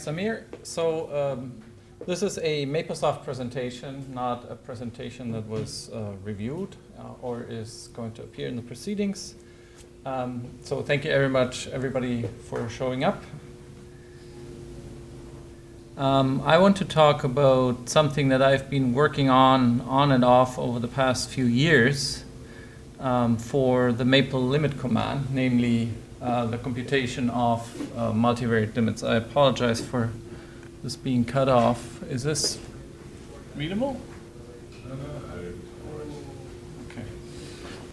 Thanks, Amir. So this is a MapleSoft presentation, not a presentation that was reviewed or is going to appear in the proceedings. So thank you very much, everybody, for showing up. I want to talk about something that I've been working on and off over the past few years for the Maple limit command, namely the computation of multivariate limits. I apologize for this being cut off. Is this readable? Okay.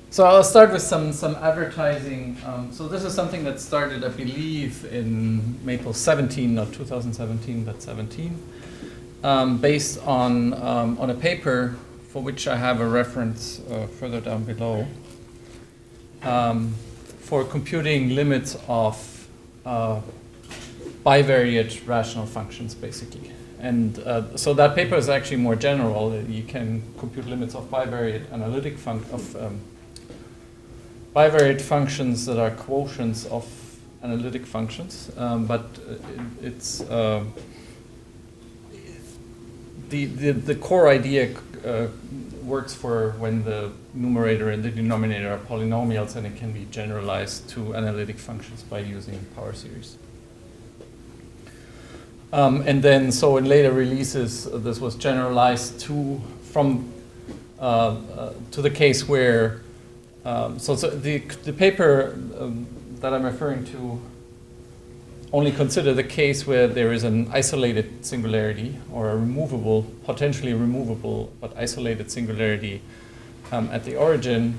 So I'll start with some advertising. So this is something that started, I believe, in Maple 17, not 2017, but 17, based on a paper for which I have a reference further down below, for computing limits of bivariate rational functions, basically. And so that paper is actually more general. You can compute limits of bivariate analytic bivariate functions that are quotients of analytic functions, but it's the core idea works for when the numerator and the denominator are polynomials, and it can be generalized to analytic functions by using power series. And then, so in later releases, this was generalized to the case where so the paper that I'm referring to only consider the case where there is an isolated singularity or a potentially removable, but isolated singularity at the origin.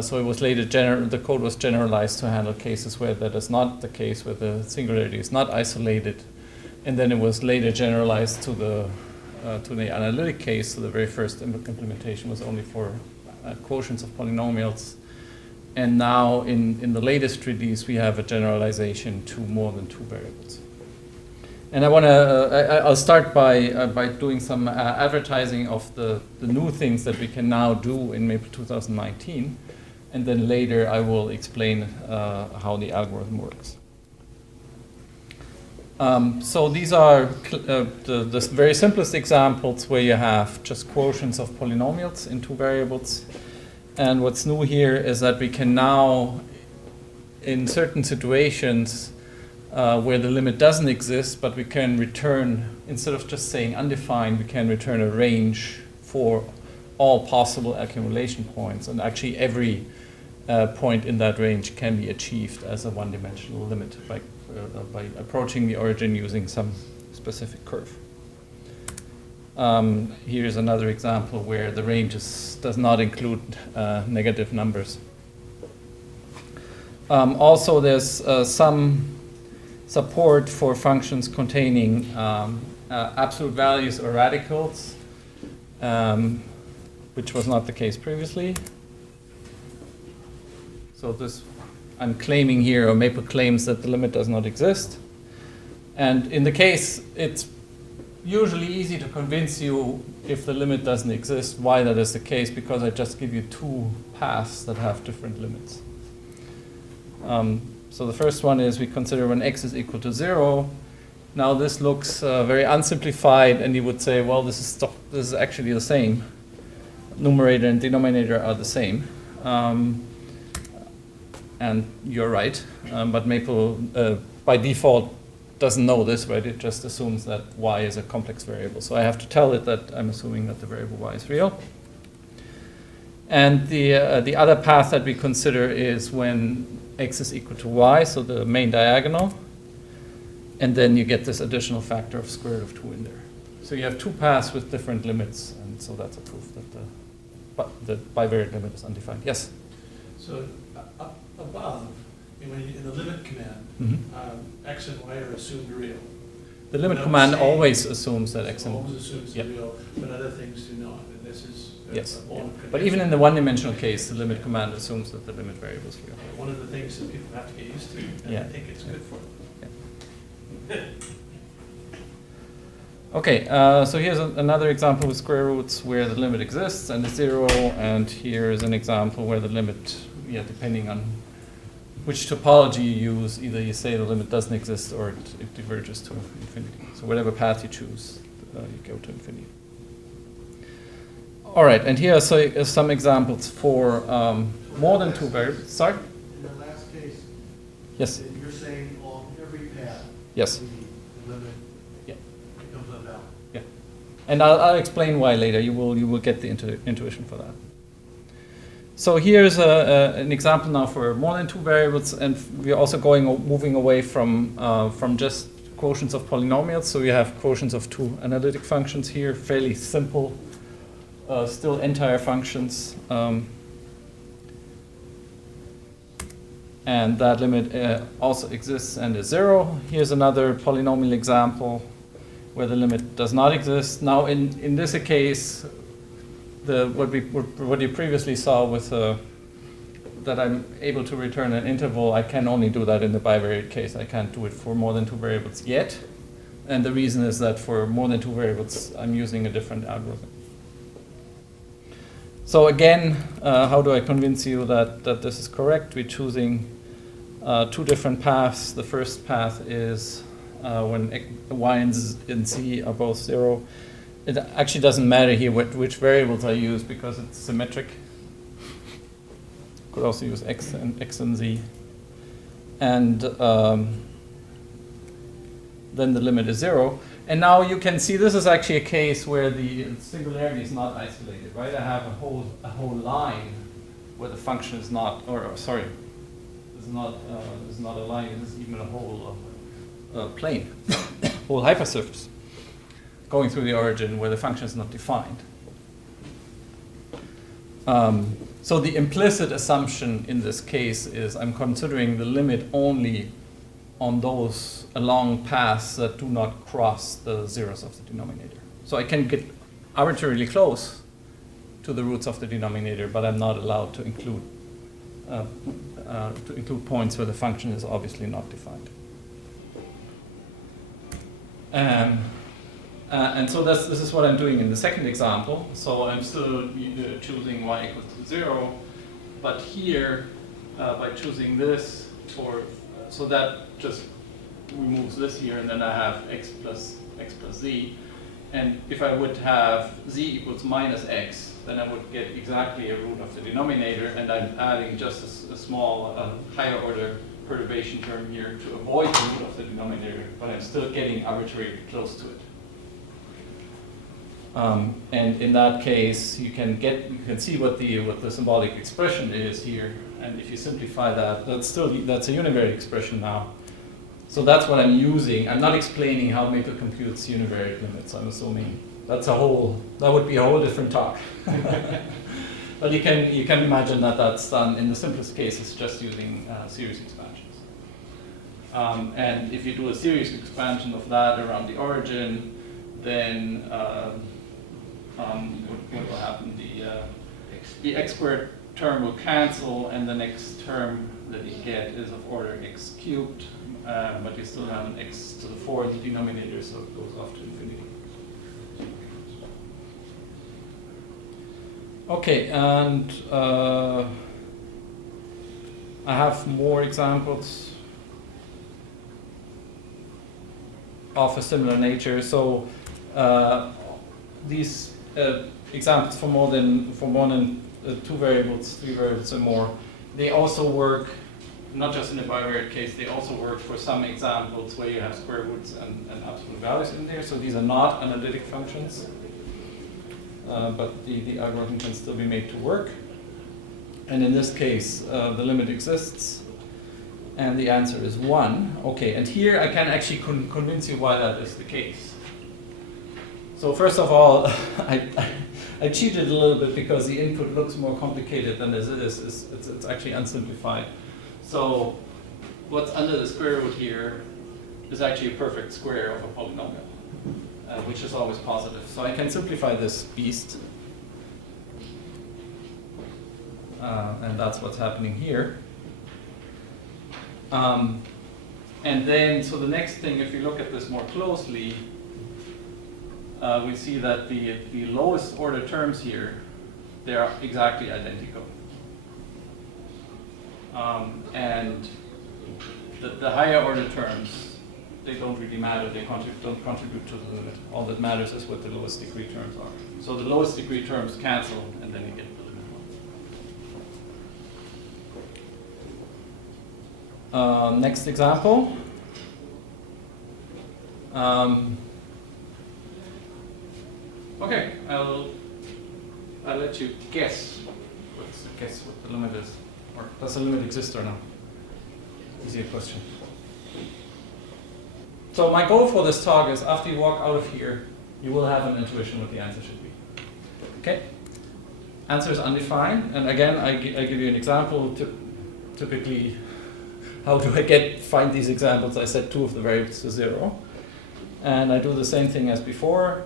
So it was later the code was generalized to handle cases where that is not the case, where the singularity is not isolated, and then it was later generalized to the analytic case. So the very first implementation was only for quotients of polynomials. And now in the latest release, we have a generalization to more than two variables. And I'll start by doing some advertising of the new things that we can now do in Maple 2019. And then later I will explain how the algorithm works. So these are the very simplest examples where you have just quotients of polynomials in two variables. And what's new here is that we can now, in certain situations where the limit doesn't exist, but we can return, instead of just saying undefined, we can return a range for all possible accumulation points. And actually every point in that range can be achieved as a one-dimensional limit by approaching the origin using some specific curve. Here's another example where the range does not include negative numbers. Also, there's some support for functions containing absolute values or radicals, which was not the case previously. So this, I'm claiming here, or Maple claims that the limit does not exist. And in the case, it's usually easy to convince you, if the limit doesn't exist, why that is the case, because I just give you two paths that have different limits. So the first one is we consider when x is equal to 0. Now this looks very unsimplified, and you would say, well, this is actually the same. Numerator and denominator are the same. And you're right, but Maple, by default, doesn't know this, right? It just assumes that y is a complex variable. So I have to tell it that I'm assuming that the variable y is real. And the other path that we consider is when x is equal to y, so the main diagonal, and then you get this additional factor of square root of 2 in there. So you have two paths with different limits, and so that's a proof that the bivariate limit is undefined. Yes? So up above, in the limit command, x and y are assumed real. The limit command always assumes that x and y. Always assumes they're real, but other things do not. And this is yes. But even in the one-dimensional case, the limit command assumes that the limit variable is real. One of the things that people have to get used to, and I think it's good for them. Okay, so here's another example with square roots where the limit exists and is 0, and here's an example where the limit, depending on which topology you use. Either you say the limit doesn't exist or it diverges to infinity. So whatever path you choose, you go to infinity. All right, and here are some examples for more than 2 variables. Sorry? In the last case, Yes. you're saying on every path, Yes. the limit Yeah. becomes unbound. Yeah. And I'll explain why later. You will get the intuition for that. So here's an example now for more than 2 variables, and we're also moving away from just quotients of polynomials. So we have quotients of 2 analytic functions here, fairly simple, still entire functions. And that limit also exists and is 0. Here's another polynomial example where the limit does not exist. Now in this case, what you previously saw with that I'm able to return an interval, I can only do that in the bivariate case. I can't do it for more than 2 variables yet. And the reason is that for more than 2 variables, I'm using a different algorithm. So again, how do I convince you that this is correct? We're choosing 2 different paths. The first path is when y and z are both 0. It actually doesn't matter here which variables I use because it's symmetric. Could also use x and z. And then the limit is 0. And now you can see this is actually a case where the singularity is not isolated, right? I have a whole line where the function is not, is not a line. It is even a whole plane, whole hypersurface going through the origin where the function is not defined. So the implicit assumption in this case is I'm considering the limit only on those along paths that do not cross the zeros of the denominator. So I can get arbitrarily close to the roots of the denominator, but I'm not allowed to include points where the function is obviously not defined. And so this is what I'm doing in the second example. So I'm still choosing y equals to 0, but here by choosing this so that just removes this here, and then I have x plus z. And if I would have z equals minus x, then I would get exactly a root of the denominator, and I'm adding just a small higher order perturbation term here to avoid the root of the denominator, but I'm still getting arbitrarily close to it. And in that case, you can see what the symbolic expression is here, and if you simplify that, that's a univariate expression now. So that's what I'm using. I'm not explaining how Maple computes univariate limits. I'm assuming that would be a whole different talk. But you can imagine that that's done in the simplest cases just using series expansions. And if you do a series expansion of that around the origin, then what will happen? The x squared term will cancel, and the next term that you get is of order x cubed, but you still have an x to the 4 in the denominator, so it goes off to infinity. Okay, and I have more examples of a similar nature. So these examples for more than 2 variables, 3 variables or more, they also work not just in the bivariate case, they also work for some examples where you have square roots and absolute values in there. So these are not analytic functions, but the algorithm can still be made to work. And in this case, the limit exists, and the answer is 1. Okay, and here I can actually convince you why that is the case. So first of all, I cheated a little bit because the input looks more complicated than as it is. It's actually unsimplified. So what's under the square root here is actually a perfect square of a polynomial, which is always positive. So I can simplify this beast. And that's what's happening here. And then, so the next thing, if you look at this more closely, we see that the lowest order terms here, they are exactly identical. And the higher order terms, they don't really matter. They don't contribute to the limit. All that matters is what the lowest degree terms are. So the lowest degree terms cancel, and then you get the limit. Next example. Okay, I'll let you guess. Guess what the limit is, or does the limit exist or not? Easier question. So my goal for this talk is, after you walk out of here, you will have an intuition what the answer should be. Okay? Answer is undefined, and again, I give you an example. Typically, how do I find these examples? I set 2 of the variables to 0, and I do the same thing as before.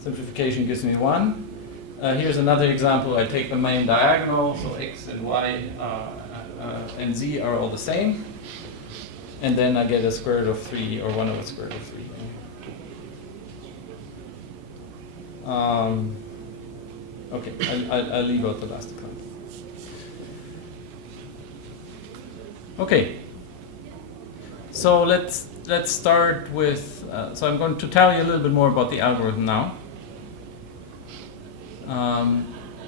Simplification gives me 1. Here's another example. I take the main diagonal, so x and y and z are all the same. And then I get a square root of 3, or 1 over square root of 3. Okay, I'll leave out the last example. Okay. So let's start with, so I'm going to tell you a little bit more about the algorithm now.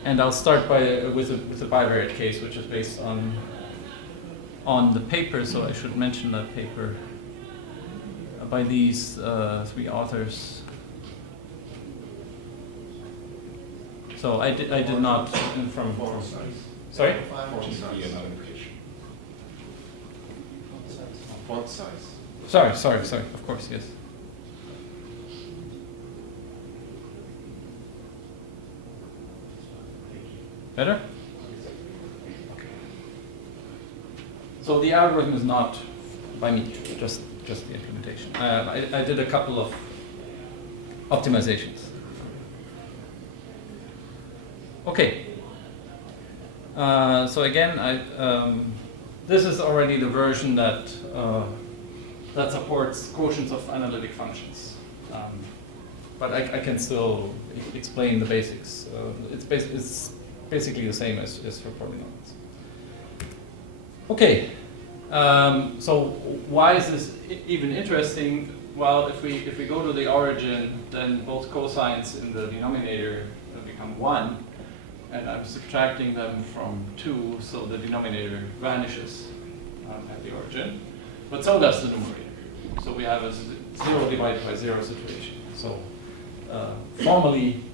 And I'll start with a bivariate case, which is based on the paper, so I should mention that paper by these 3 authors. So I did not from sorry? Font size. Sorry, of course, yes. Better? Okay. So the algorithm is not by me, just the implementation. I did a couple of optimizations. Okay. So again, this is already the version that supports quotients of analytic functions. But I can still explain the basics. It's basically the same as for polynomials. Okay, so why is this even interesting? Well, if we go to the origin, then both cosines in the denominator become 1, and I'm subtracting them from 2, so the denominator vanishes at the origin. But so does the numerator. So we have a 0 divided by 0 situation. So formally,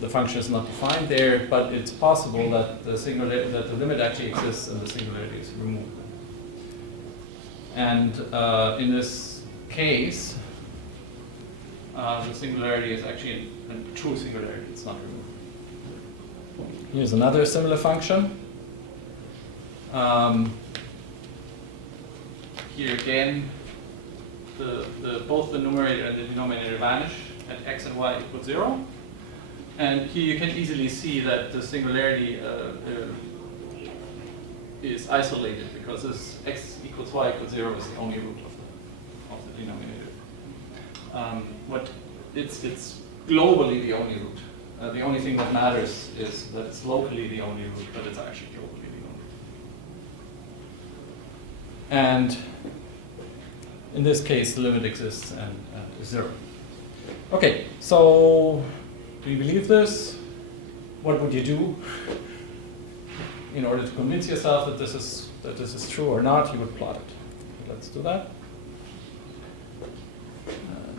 the function is not defined there, but it's possible that the limit actually exists and the singularity is removed. And in this case, the singularity is actually a true singularity. It's not removed. Here's another similar function. Here again, both the numerator and the denominator vanish at x and y equals 0. And here you can easily see that the singularity is isolated, because this x equals y equals 0 is the only root of the denominator. It's globally the only root. The only thing that matters is that it's locally the only root, but it's actually globally the only root. And in this case, the limit exists and is 0. Okay, so do you believe this? What would you do in order to convince yourself that this is true or not? You would plot it. Let's do that.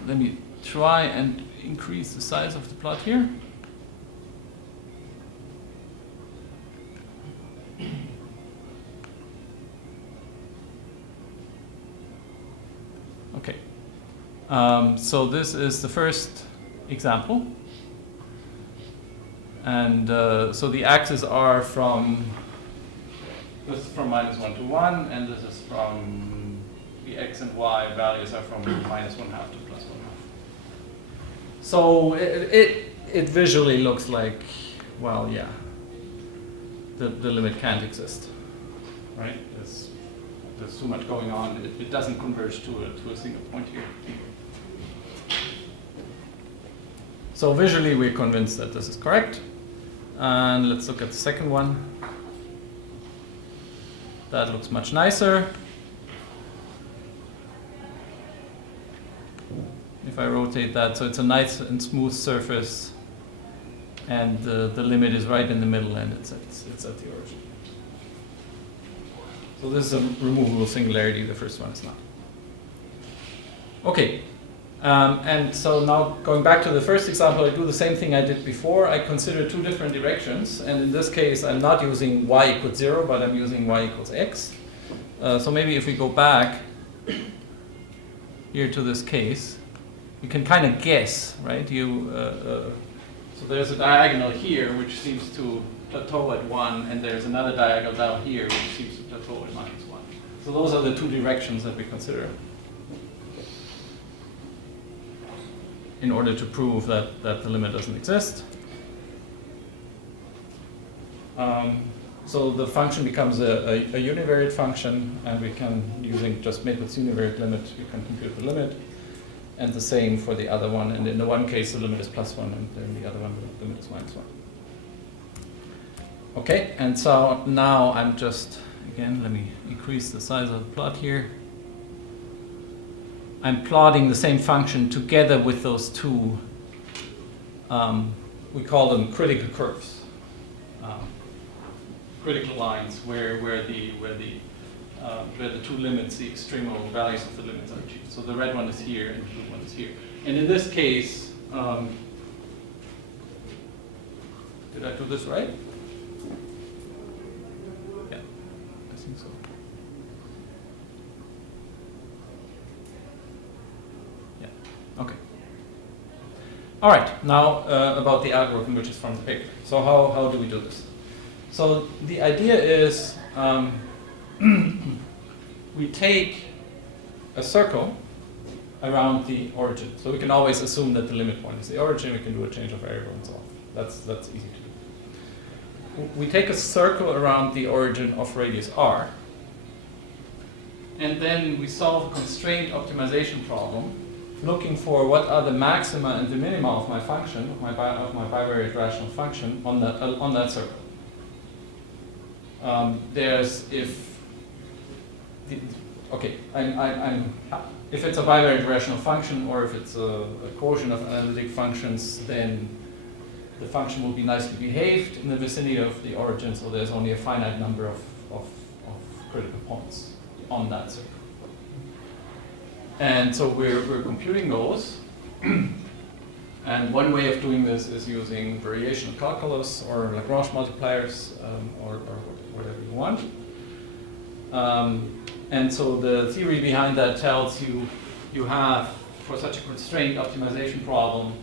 Let me try and increase the size of the plot here. Okay. So this is the first example. And so the axes are this is from -1 to 1, and this is from the x and y values are from -1/2 to +1/2. So it visually looks like, well, yeah, the limit can't exist, right? There's too much going on. It doesn't converge to a single point here. So visually, we're convinced that this is correct. And let's look at the second one. That looks much nicer. If I rotate that, so it's a nice and smooth surface, and the limit is right in the middle, and it's at the origin. So this is a removable singularity, the first one is not. Okay, and so now going back to the first example, I do the same thing I did before. I consider two different directions, and in this case I'm not using y equals 0, but I'm using y equals x. So maybe if we go back here to this case, you can kind of guess, right? So there's a diagonal here which seems to plateau at 1, and there's another diagonal down here which seems to plateau at -1. So those are the two directions that we consider in order to prove that the limit doesn't exist. So the function becomes a univariate function, and we can, using just Maple's univariate limit, we can compute the limit. And the same for the other one. And in the one case, the limit is +1, and in the other one, the limit is -1. Okay, and so now I'm just, again, let me increase the size of the plot here. I'm plotting the same function together with those two, we call them critical curves, critical lines where the two limits, the extremal values of the limits are achieved. So the red one is here and the blue one is here. And in this case, did I do this right? Yeah, I think so. Yeah, okay. All right, now about the algorithm, which is from the paper. So how do we do this? So the idea is, we take a circle around the origin. So we can always assume that the limit point is the origin. We can do a change of variable and so on. That's easy to do. We take a circle around the origin of radius r, and then we solve a constraint optimization problem, looking for what are the maxima and the minima of my function, of my bivariate rational function on that circle. If it's a bivariate rational function, or if it's a quotient of analytic functions, then the function will be nicely behaved in the vicinity of the origin, so there's only a finite number of critical points on that circle. And so we're computing those. And one way of doing this is using variational calculus or Lagrange multipliers, or whatever you want. And so the theory behind that tells you have, for such a constraint optimization problem,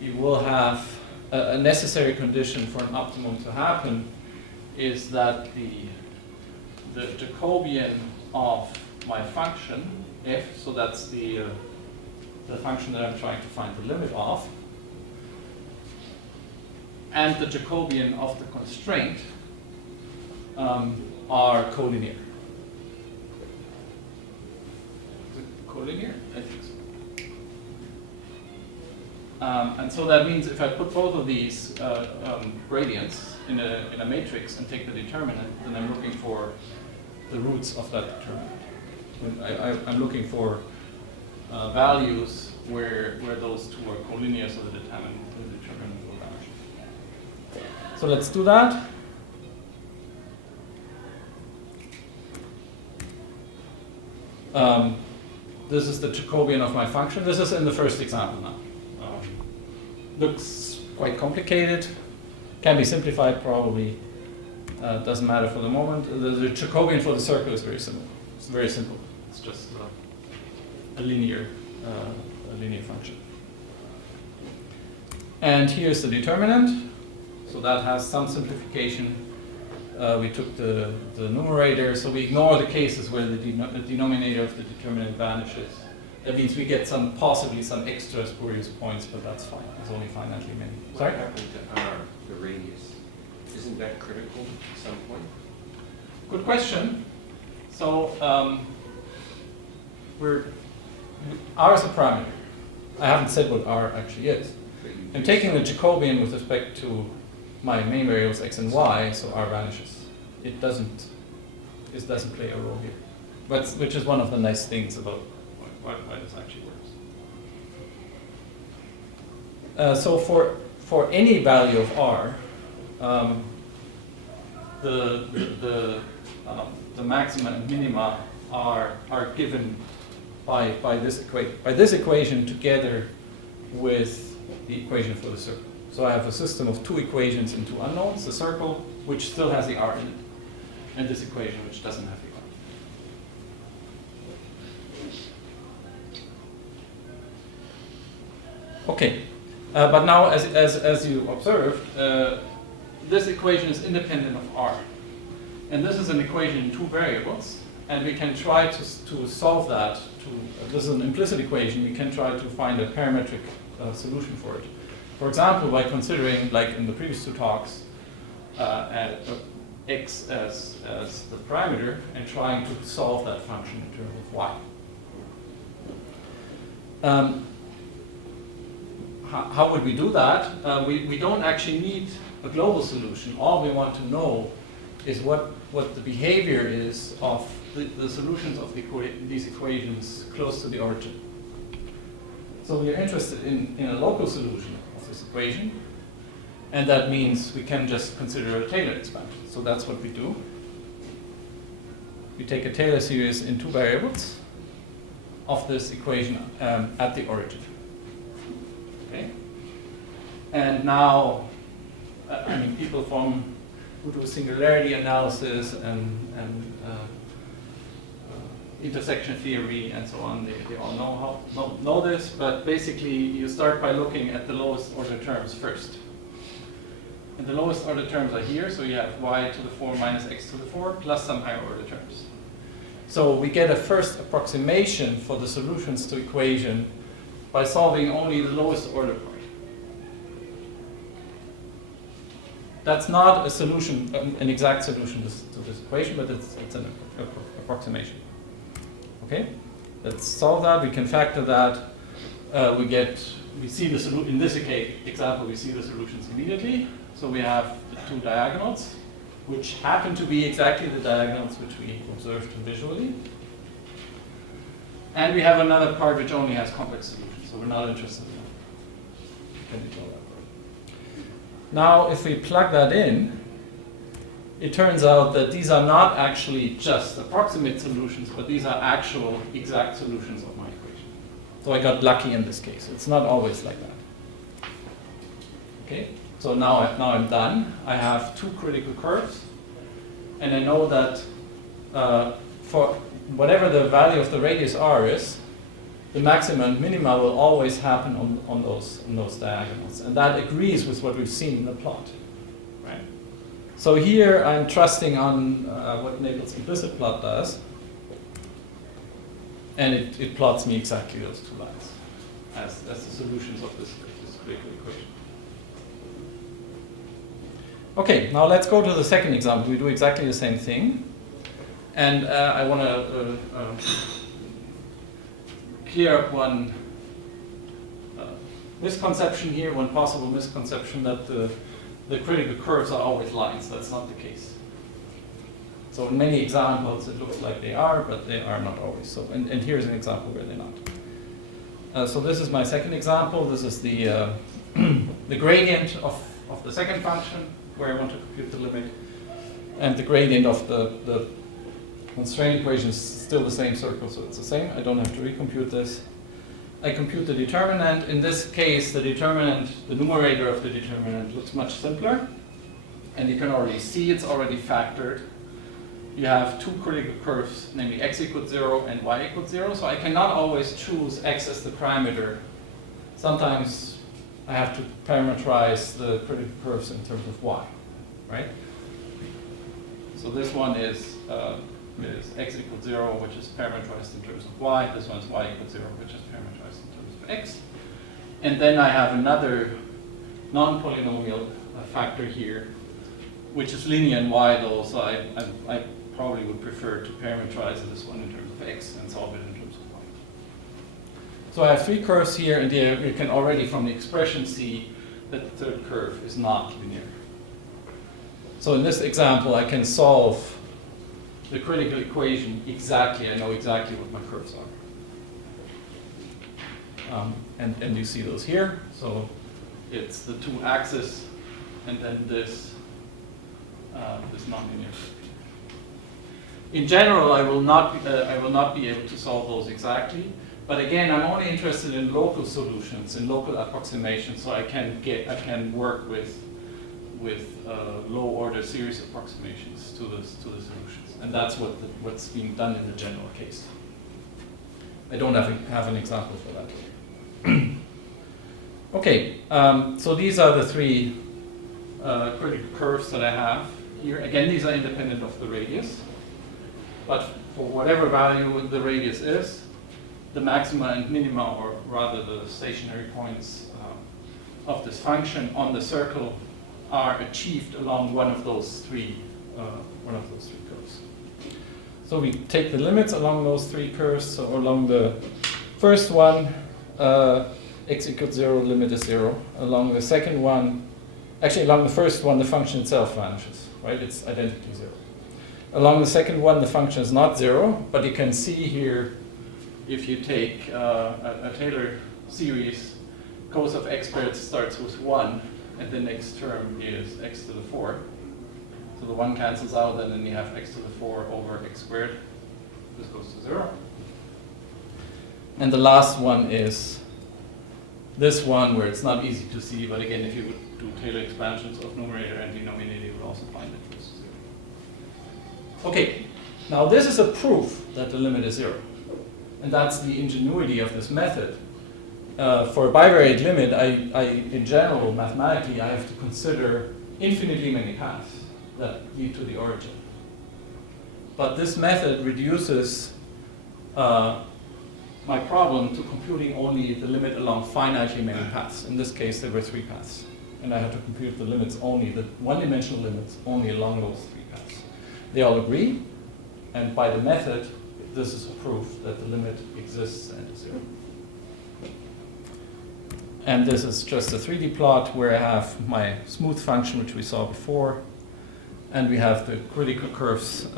you will have a necessary condition for an optimum to happen is that the Jacobian of my function, f, so that's the function that I'm trying to find the limit of, and the Jacobian of the constraint are collinear. Is it collinear? I think so. And so that means if I put both of these gradients in a matrix and take the determinant, then I'm looking for the roots of that determinant. I'm looking for values where those two are collinear, so the determinant will vanish. So let's do that. This is the Jacobian of my function. This is in the first example now. Looks quite complicated. Can be simplified probably. Doesn't matter for the moment. The Jacobian for the circle is very simple. It's very simple. It's just a linear function. And here's the determinant. So that has some simplification. We took the numerator, so we ignore the cases where the denominator of the determinant vanishes. That means we get possibly some extra spurious points, but that's fine. There's only finitely many. Sorry? What happened to r, the radius? Isn't that critical at some point? Good question. So r is a parameter. I haven't said what r actually is. I'm taking the Jacobian with respect to my main variables x and y, so r vanishes. It doesn't doesn't play a role here. But which is one of the nice things about why this actually works. So for any value of r, the maxima and minima are given by this equation together with the equation for the circle. So I have a system of two equations and two unknowns: the circle, which still has the r in it, and this equation, which doesn't have the r. Okay, but now, as you observed, this equation is independent of r, and this is an equation in two variables, and we can try to solve that. This is an implicit equation. We can try to find a parametric solution for it. For example, by considering, like in the previous two talks, x as the parameter and trying to solve that function in terms of y. How would we do that? We don't actually need a global solution. All we want to know is what the behavior is of the solutions of these equations close to the origin. So we are interested in a local solution of this equation, and that means we can just consider a Taylor expansion. So that's what we do. We take a Taylor series in two variables of this equation at the origin. Okay. And now, I mean, people who do singularity analysis and intersection theory and so on, they all know this, but basically you start by looking at the lowest order terms first. And the lowest order terms are here, so you have y to the 4 minus x to the 4 plus some higher order terms. So we get a first approximation for the solutions to equation by solving only the lowest order part. That's not a solution, an exact solution to this equation, but it's an approximation. Okay, let's solve that. We can factor that. We see the solution in this example. We see the solutions immediately. So we have the two diagonals, which happen to be exactly the diagonals which we observed visually. And we have another part which only has complex solutions. So we're not interested in that. Can ignore that part. Now, if we plug that in, it turns out that these are not actually just approximate solutions, but these are actual exact solutions of my equation. So I got lucky in this case. It's not always like that. Okay, so now I'm done. I have two critical curves, and I know that for whatever the value of the radius r is, the maxima and minima will always happen on those diagonals, and that agrees with what we've seen in the plot. Right. So here I'm trusting on what Naples' implicit plot does, and it plots me exactly those two lines as the solutions of this critical equation. Okay, now let's go to the second example. We do exactly the same thing, and I want to clear up one misconception here, one possible misconception that the critical curves are always lines. That's not the case. So in many examples it looks like they are, but they are not always. So, and here's an example where they're not. So this is my second example. This is the the gradient of the second function where I want to compute the limit, and the gradient of the constraint equation is still the same circle, so it's the same. I don't have to recompute this. I compute the determinant. In this case, the determinant, the numerator of the determinant looks much simpler, and you can already see it's already factored. You have two critical curves, namely x equals 0 and y equals 0, so I cannot always choose x as the parameter. Sometimes I have to parameterize the critical curves in terms of y, right? So this one is x equals 0, which is parameterized in terms of y. This one is y equals 0, which is parameterized in terms of x. And then I have another non-polynomial factor here, which is linear in y though, so I probably would prefer to parameterize this one in terms of x and solve it in terms of y. So I have three curves here, and you can already from the expression see that the third curve is not linear. So in this example, I can solve the critical equation exactly. I know exactly what my curves are. And you see those here. So it's the two axes and then this nonlinear. In general, I will not be able to solve those exactly. But again, I'm only interested in local solutions, in local approximations, so I can work with low order series approximations to the solutions, and that's what's being done in the general case. I don't have an example for that. Okay, so these are the three critical curves that I have here. Again, these are independent of the radius, but for whatever value the radius is, the maxima and minima, or rather the stationary points of this function on the circle, are achieved along one of those three curves. So we take the limits along those three curves. So along the first one, x equals 0, limit is 0. Along the second one, actually along the first one, the function itself vanishes, right? It's identically 0. Along the second one, the function is not 0, but you can see here, if you take a Taylor series, cos of x squared starts with 1, and the next term is x to the 4. So the 1 cancels out, and then you have x to the 4 over x squared. This goes to 0. And the last one is this one, where it's not easy to see, but again, if you would do Taylor expansions of numerator and denominator, you would also find it goes to 0. Okay, now this is a proof that the limit is 0. And that's the ingenuity of this method. For a bivariate limit, in general, mathematically, I have to consider infinitely many paths that lead to the origin. But this method reduces my problem to computing only the limit along finitely many paths. In this case, there were 3 paths. And I had to compute the limits only, the one-dimensional limits, only along those 3 paths. They all agree, and by the method, this is a proof that the limit exists and is 0. And this is just a 3D plot where I have my smooth function, which we saw before, and we have the critical curves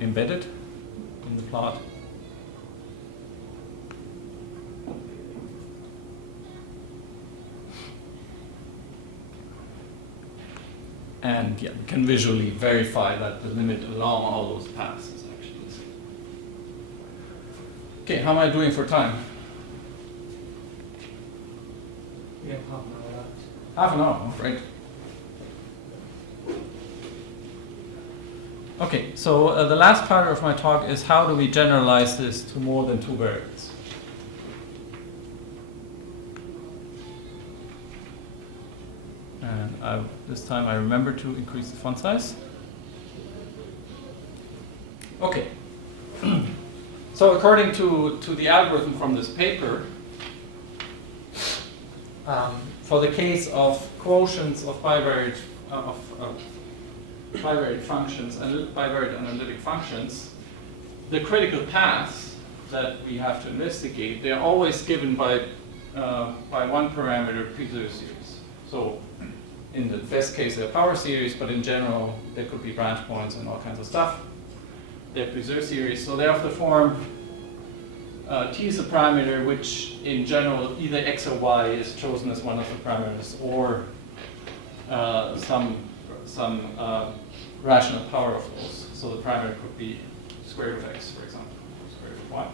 embedded in the plot. And yeah, we can visually verify that the limit along all those paths is actually the same. Okay, how am I doing for time? We have half an hour left. Half an hour, right? Okay, so the last part of my talk is how do we generalize this to more than 2 variables? And this time I remember to increase the font size. Okay. So according to the algorithm from this paper, for the case of quotients of bivariate bivariate functions and bivariate analytic functions, the critical paths that we have to investigate, they are always given by one parameter Puiseux series. So in the best case, they're power series, but in general, there could be branch points and all kinds of stuff. They're Puiseux series, so they're of the form T is a parameter which, in general, either x or y is chosen as one of the parameters, or some rational power of those. So the parameter could be square root of x, for example, square root of y.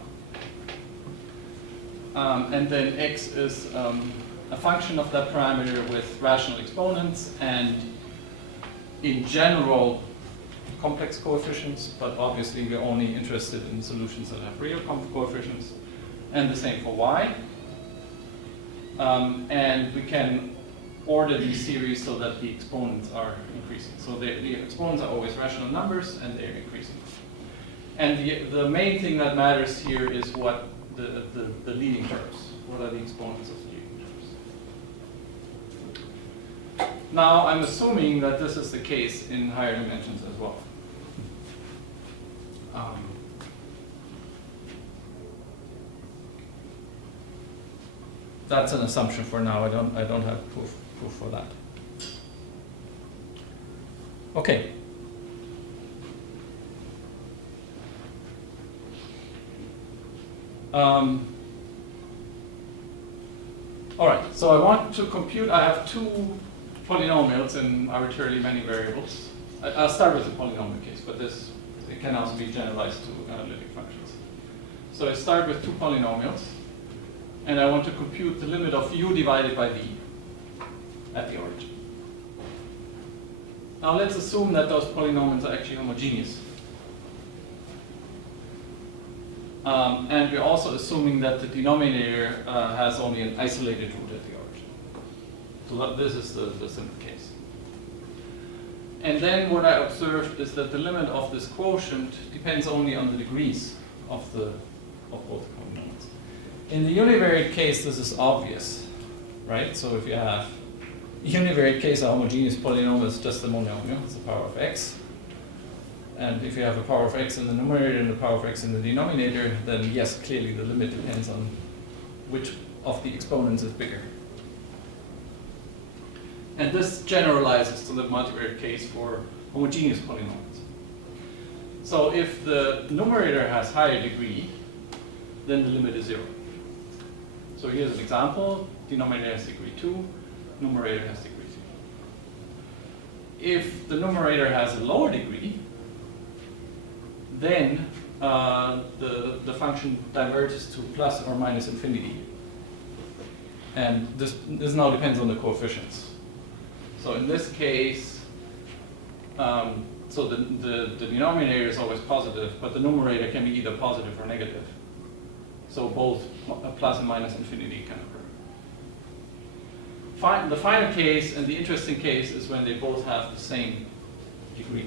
And then x is a function of that parameter with rational exponents, and in general, complex coefficients, but obviously we're only interested in solutions that have real coefficients, and the same for y. And we can order these series so that the exponents are increasing. So the exponents are always rational numbers, and they're increasing. And the main thing that matters here is what the leading terms. What are the exponents of the leading terms? Now, I'm assuming that this is the case in higher dimensions as well. That's an assumption for now. I don't have proof for that. All right, so I want to compute, I have two polynomials in arbitrarily many variables. I'll start with the polynomial case, but it can also be generalized to analytic functions. So I start with two polynomials, and I want to compute the limit of u divided by v at the origin. Now let's assume that those polynomials are actually homogeneous. And we're also assuming that the denominator has only an isolated root at the origin. So this is the simple case. And then what I observed is that the limit of this quotient depends only on the degrees of both polynomials. In the univariate case, this is obvious, right? So if you have a univariate case, a homogeneous polynomial is just a monomial, it's the power of x. And if you have a power of x in the numerator and a power of x in the denominator, then yes, clearly the limit depends on which of the exponents is bigger. And this generalizes to the multivariate case for homogeneous polynomials. So if the numerator has higher degree, then the limit is 0. So here's an example. Denominator has degree 2, numerator has degree 3. If the numerator has a lower degree, then the function diverges to plus or minus infinity. And this now depends on the coefficients. So in this case, so the denominator is always positive, but the numerator can be either positive or negative. So both plus and minus infinity can occur. The final case and the interesting case is when they both have the same degree.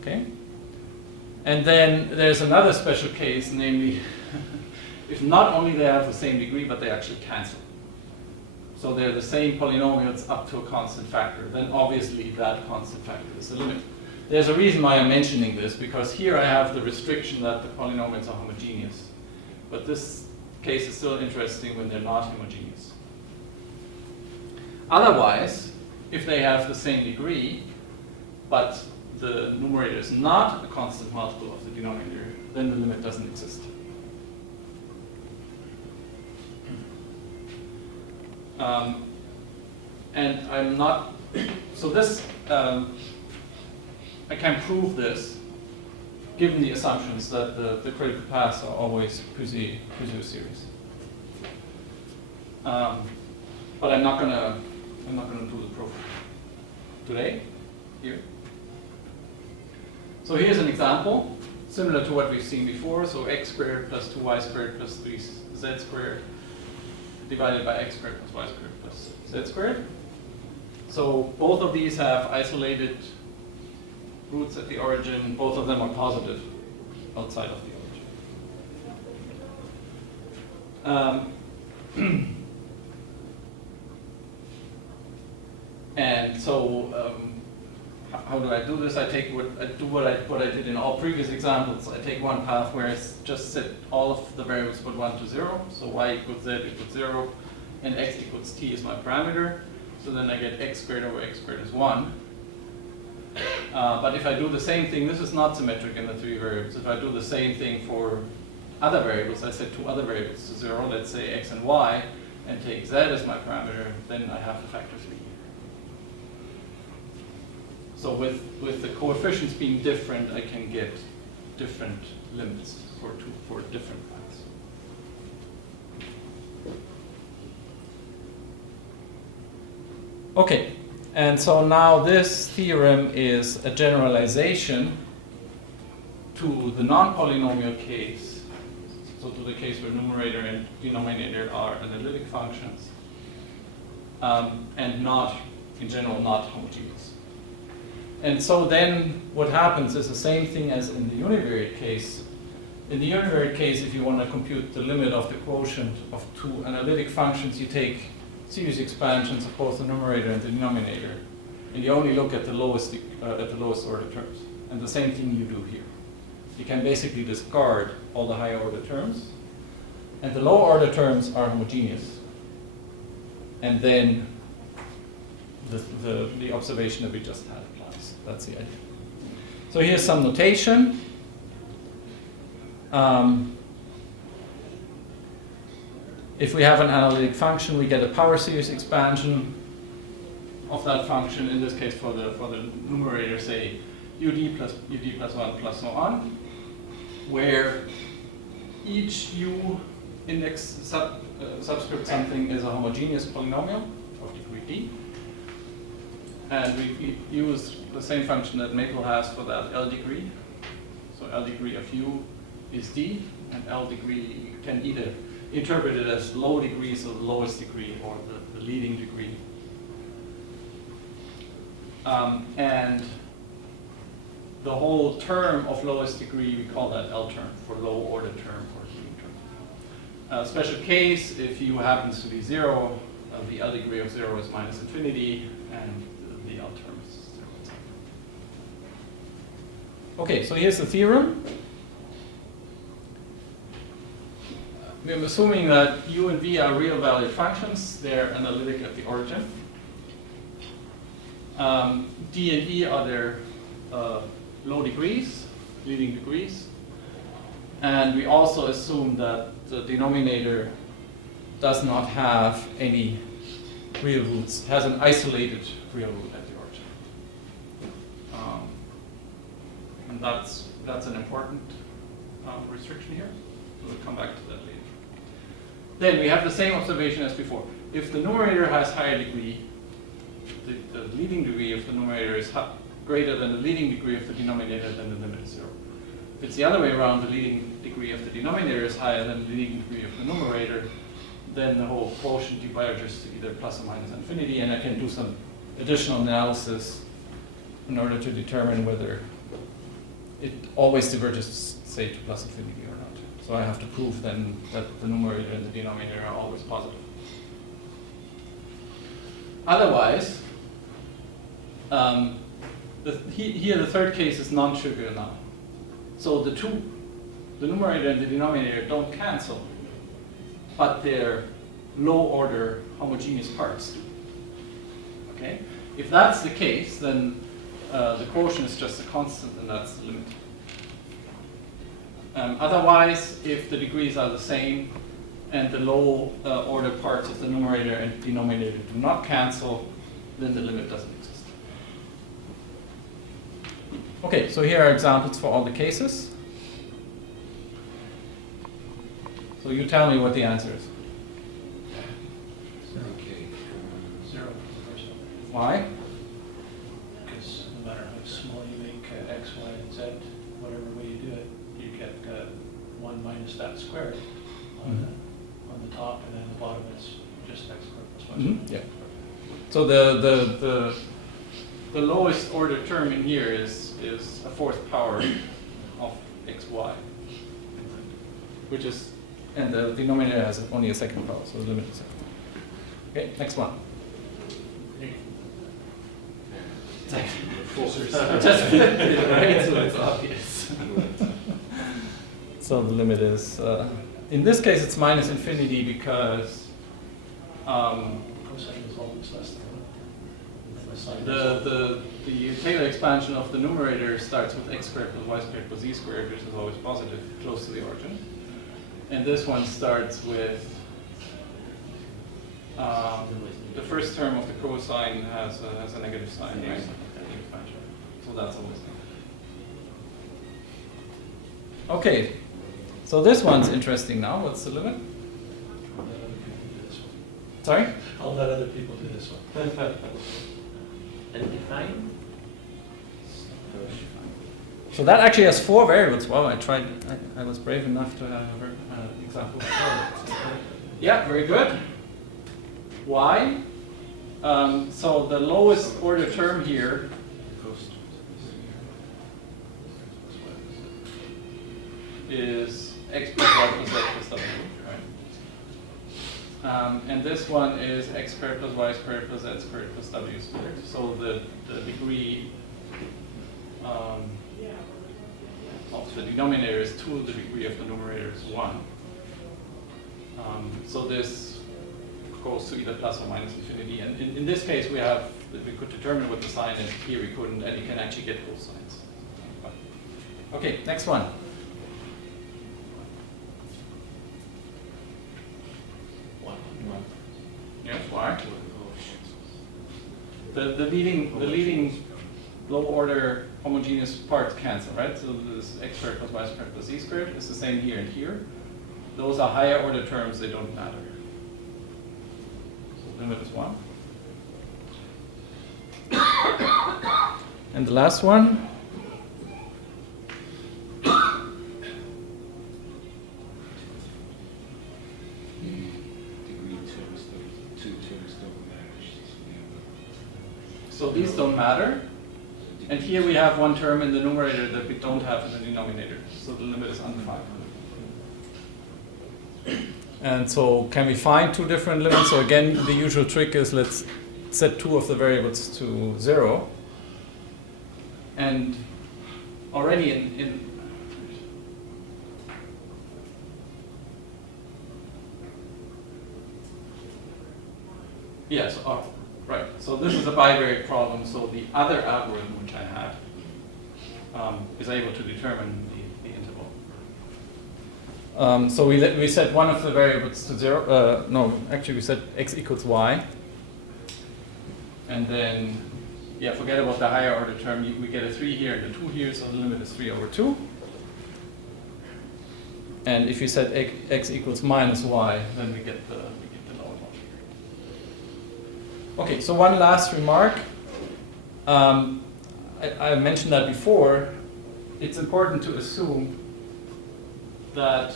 Okay? And then there's another special case, namely, if not only they have the same degree, but they actually cancel. So they're the same polynomials up to a constant factor, then obviously that constant factor is the limit. There's a reason why I'm mentioning this, because here I have the restriction that the polynomials are homogeneous. But this case is still interesting when they're not homogeneous. Otherwise, if they have the same degree, but the numerator is not a constant multiple of the denominator, then the limit doesn't exist. And I'm not, so this, I can prove this given the assumptions that the critical paths are always Puiseux series. But I'm not gonna do the proof today, here. So here's an example, similar to what we've seen before. So x squared plus 2y squared plus 3z squared divided by x squared plus y squared plus z squared. So both of these have isolated roots at the origin. Both of them are positive outside of the origin. And so how do I do this? I take what I did in all previous examples. I take one path where I just set all of the variables but 1 to 0. So y equals z equals 0, and x equals t is my parameter. So then I get x squared over x squared is 1. But if I do the same thing, this is not symmetric in the three variables. If I do the same thing for other variables, I set two other variables to 0, let's say x and y, and take z as my parameter, then I have the factor 3. So with the coefficients being different, I can get different limits for different paths. Okay, and so now this theorem is a generalization to the non-polynomial case, so to the case where numerator and denominator are analytic functions, and not, in general, not homogeneous. And so then what happens is the same thing as in the univariate case. In the univariate case, if you want to compute the limit of the quotient of two analytic functions, you take series expansions of both the numerator and the denominator, and you only look at the lowest order terms. And the same thing you do here. You can basically discard all the higher order terms, and the lower order terms are homogeneous. And then the observation that we just had applies. That's the idea. So here's some notation. If we have an analytic function, we get a power series expansion of that function. In this case, for the numerator, say ud plus 1 plus so on, where each u index subscript something is a homogeneous polynomial of degree d. And we use the same function that Maple has for that L degree. So L degree of u is d, and L degree, you can either interpret it as low degree, so the lowest degree, or the leading degree. And the whole term of lowest degree, we call that L term, for low order term or leading term. Special case, if u happens to be 0, the L degree of 0 is minus infinity, and the L term is 0. Okay, so here's the theorem. We're assuming that u and v are real valued functions. They're analytic at the origin. D and E are their low degrees, leading degrees. And we also assume that the denominator does not have any real roots, has an isolated real root at the origin. And that's an important restriction here. We'll come back to that later. Then we have the same observation as before. If the numerator has higher degree, the leading degree of the numerator is greater than the leading degree of the denominator, then the limit is 0. If it's the other way around, the leading degree of the denominator is higher than the leading degree of the numerator, then the whole quotient diverges to either plus or minus infinity, and I can do some additional analysis in order to determine whether it always diverges, say, to plus infinity or not. So I have to prove then that the numerator and the denominator are always positive. Otherwise, here the third case is non-trivial now. So the numerator and the denominator don't cancel, but their low-order homogeneous parts do. Okay? If that's the case, then the quotient is just a constant, and that's the limit. Otherwise, if the degrees are the same and the low order parts of the numerator and denominator do not cancel, then the limit doesn't exist. Okay, so here are examples for all the cases. So you tell me what the answer is. Okay. 0 for the first one. Why? Because no matter how small you make x, y, and z, whatever way you do it, you get 1 minus that squared on the top, and then the bottom is just x squared plus y squared. Yeah. So the lowest order term in here is a fourth power of xy, which is, and the denominator has only a second power, so the limit is 0. Okay, next one. Just flip it, right? So it's obvious. So the limit is, in this case, it's minus infinity because Cosine is always less than 1. the Taylor expansion of the numerator starts with x squared plus y squared plus z squared, which is always positive, close to the origin. And this one starts with the first term of the cosine has a negative sign, right? So that's always negative. Okay, so this one's interesting now. What's the limit? Sorry? I'll let other people do this one. And define? So that actually has 4 variables. Wow, I was brave enough to have an example. Yeah, very good. Why? So the lowest order term here is x plus y plus z plus w, right? And this one is x squared plus y squared plus z squared plus w squared. So the degree of the denominator is 2, the degree of the numerator is 1. So this goes to either plus or minus infinity. And in this case, we could determine what the sign is. Here we couldn't, and you can actually get both signs. Okay, next one. the leading low order homogeneous parts cancel, right? So this x squared plus y squared plus z squared is the same here and here. Those are higher order terms, they don't matter. So the limit is 1. And the last one. So these don't matter. And here we have one term in the numerator that we don't have in the denominator. So the limit is undefined. And so can we find two different limits? So again, the usual trick is let's set two of the variables to 0. And already in yes, right. So this is a bivariate problem. So the other algorithm which I had is able to determine the interval. So we set one of the variables to 0. No, actually we set x equals y. And then, yeah, forget about the higher order term. We get a 3 here and a 2 here, so the limit is 3 over 2. And if you set x equals minus y, then we get the lower one. Okay, so one last remark. I mentioned that before. It's important to assume that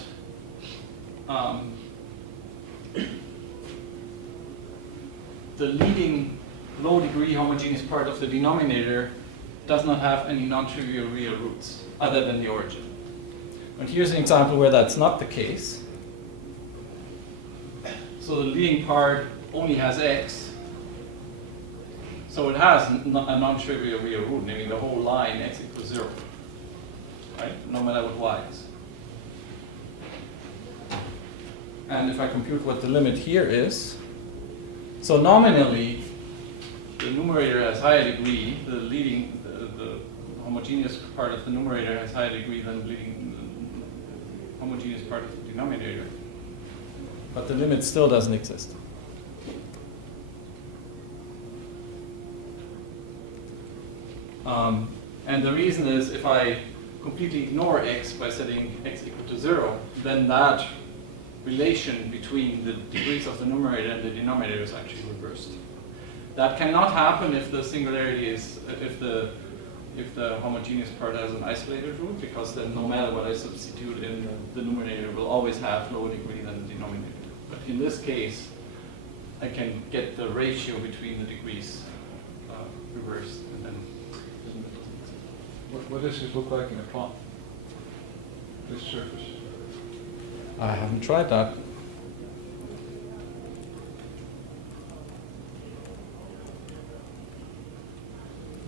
the leading low degree homogeneous part of the denominator does not have any non-trivial real roots other than the origin. And here's an example where that's not the case. So the leading part only has x. So it has a non-trivial real root, namely the whole line x equals 0. Right? No matter what y is. And if I compute what the limit here is, so nominally, the numerator has higher degree, the homogeneous part of the numerator has higher degree than the leading homogeneous part of the denominator. But the limit still doesn't exist. And the reason is if I completely ignore x by setting x equal to 0, then that relation between the degrees of the numerator and the denominator is actually reversed. That cannot happen if the singularity is, if the homogeneous part has an isolated root, because then no matter what I substitute in, the numerator will always have lower degree than the denominator. But in this case, I can get the ratio between the degrees reversed. And then what does this look like in a plot? This surface? I haven't tried that.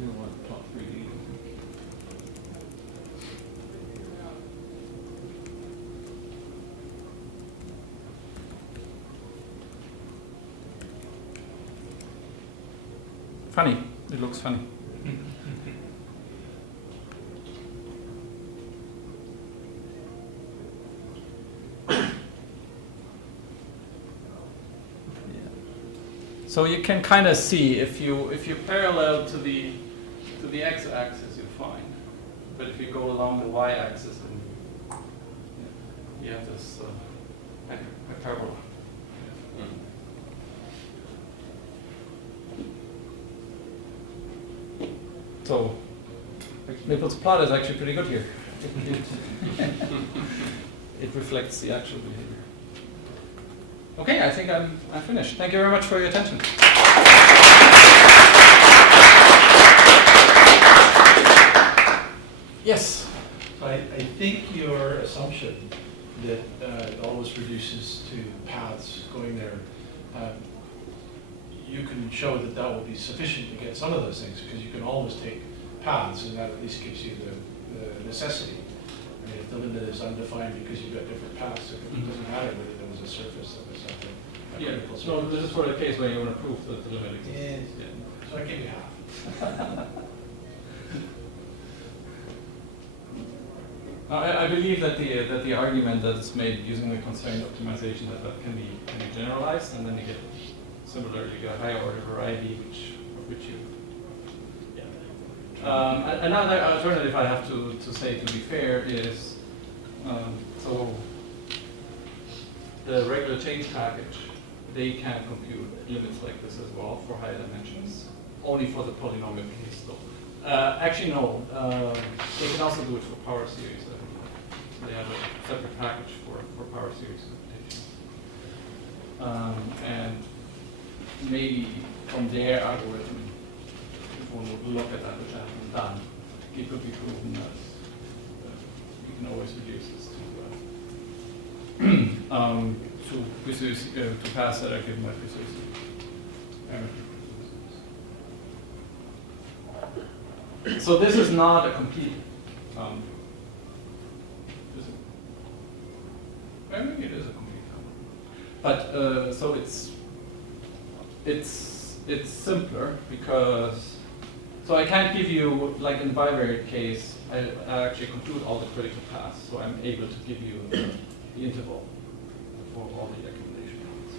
You don't want to plot 3D. Funny. It looks funny. So you can kind of see if you parallel to the x-axis, you're fine. But if you go along the y-axis, then you have this hyperbola. So Maple's plot is actually pretty good here. It reflects the actual behavior. Okay, I think I'm finished. Thank you very much for your attention. Yes? So I think your assumption that it always reduces to paths going there, you can show that that will be sufficient to get some of those things, because you can always take paths, and that at least gives you the necessity. I mean, if the limit is undefined because you've got different paths, it doesn't matter whether there was a surface that was something. Yeah, so this is for the case where you want to prove that the limit exists. Yeah. So I give you half. I believe that the argument that's made using the constraint optimization that can be generalized, and then you get similarly a higher order variety, which which you. Another alternative I have to say, to be fair, is so the regular change package, they can compute limits like this as well for higher dimensions, only for the polynomial case though. Actually, no, they can also do it for power series. They have a separate package for power series computation. And maybe from their algorithm, if one would look at that, which I haven't done, it could be proven that you can always reduce this to paths that are given by Pususi. So this is not a complete. Maybe it is a complete number, but so it's simpler because so I can't give you, like in the bivariate case, I actually compute all the critical paths, so I'm able to give you the interval for all the accumulation points.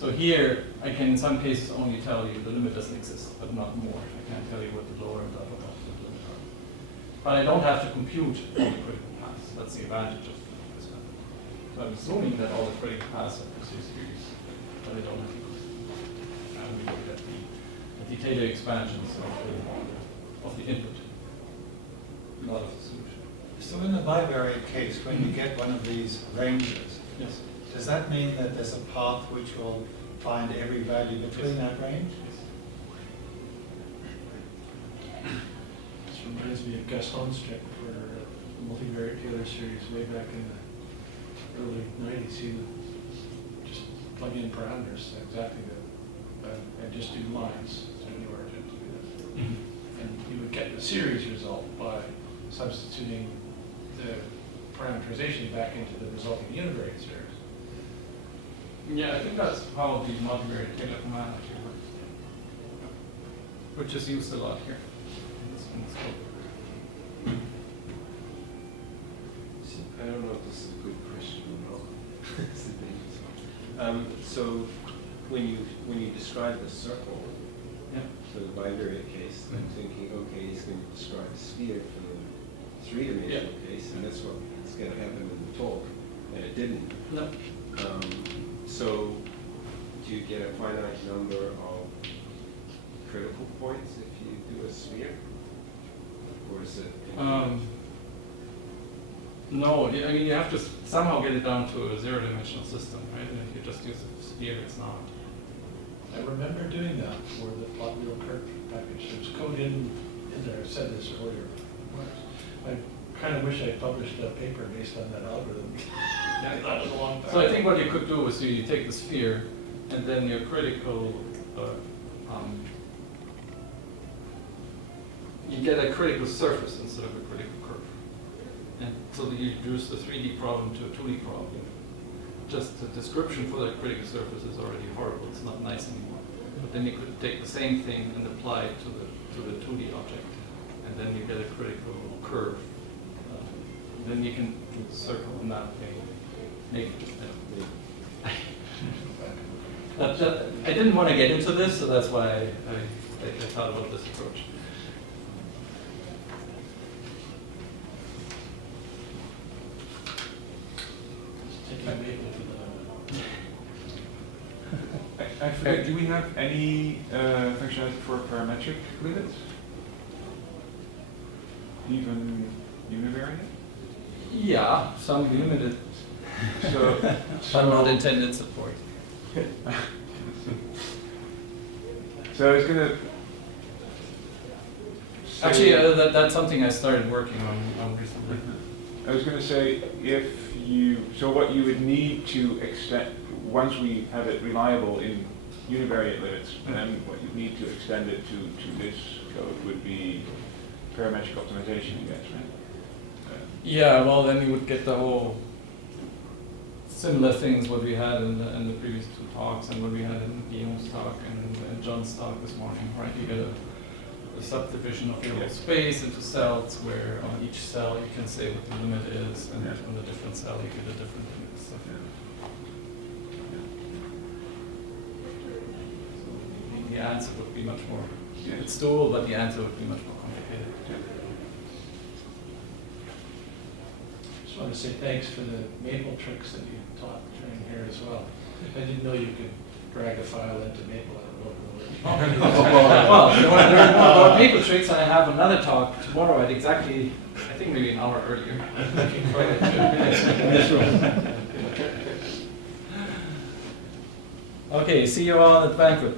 So here I can in some cases only tell you the limit doesn't exist, but not more. I can't tell you what the lower and the upper bound limit are. But I don't have to compute all the critical paths. That's the advantage of this method. So I'm assuming that all the critical paths are Pususi series, but I don't have to. And we look at the Taylor expansions of the input, not of the solution. So in the bivariate case, when you get one of these ranges, Yes. does that mean that there's a path which will find every value between that range? This reminds me of Gaston's trick for the multivariate Taylor series way back in the early 90s. He would just plug in parameters exactly and just do lines. So any origin to do that. And you would get the series result by substituting the parameterization back into the resulting univariate series. Yeah, I think that's how the multivariate Taylor command actually works, which is used a lot here in this scope. See, I don't know if this is a good question or not. It's a dangerous one. So when you describe the circle, Yeah. for the bivariate case, I'm thinking, okay, he's going to describe a sphere for the three-dimensional case, and that's what's going to happen in the talk, and it didn't. No. So do you get a finite number of critical points if you do a sphere? Or is it? No, I mean you have to somehow get it down to a zero-dimensional system, right? And if you just use a sphere, it's not. I remember doing that for the plot wheel curve package. There's code in there. I said this earlier. I kind of wish I published a paper based on that algorithm. Yeah, that was a long time. So I think what you could do is you take the sphere, and then your critical, you get a critical surface instead of a critical curve. And so that you reduce the 3D problem to a 2D problem. Just the description for that critical surface is already horrible. It's not nice anymore. But then you could take the same thing and apply it to the 2D object, and then you get a critical curve. Then you can do the circle in that way. Make it. I didn't want to get into this, so that's why I thought about this approach. I forget, do we have any functionality for parametric limits? Even univariate? Yeah, some limited, So, but not intended support. so it's going to... Actually, that's something I started working on recently. I was going to say, so what you would need to extend, once we have it reliable in univariate limits, then what you need to extend it to this code would be parametric optimization, I guess, right? Yeah, well, then you would get the whole similar things what we had in the previous two talks and what we had in Guillaume's talk and John's talk this morning, right? You get a subdivision of your whole space into cells where on each cell you can say what the limit is, and on a different cell you get a different limit. So, the answer would be much more. Yes. It's doable, but the answer would be much more complicated. Just want to say thanks for the maple tricks that you taught during here as well. I didn't know you could drag a file into maple. I don't know. Well, if you want to learn more about maple tricks, I have another talk tomorrow at exactly, I think maybe an hour earlier. Looking forward to it. Okay, see you all at the banquet.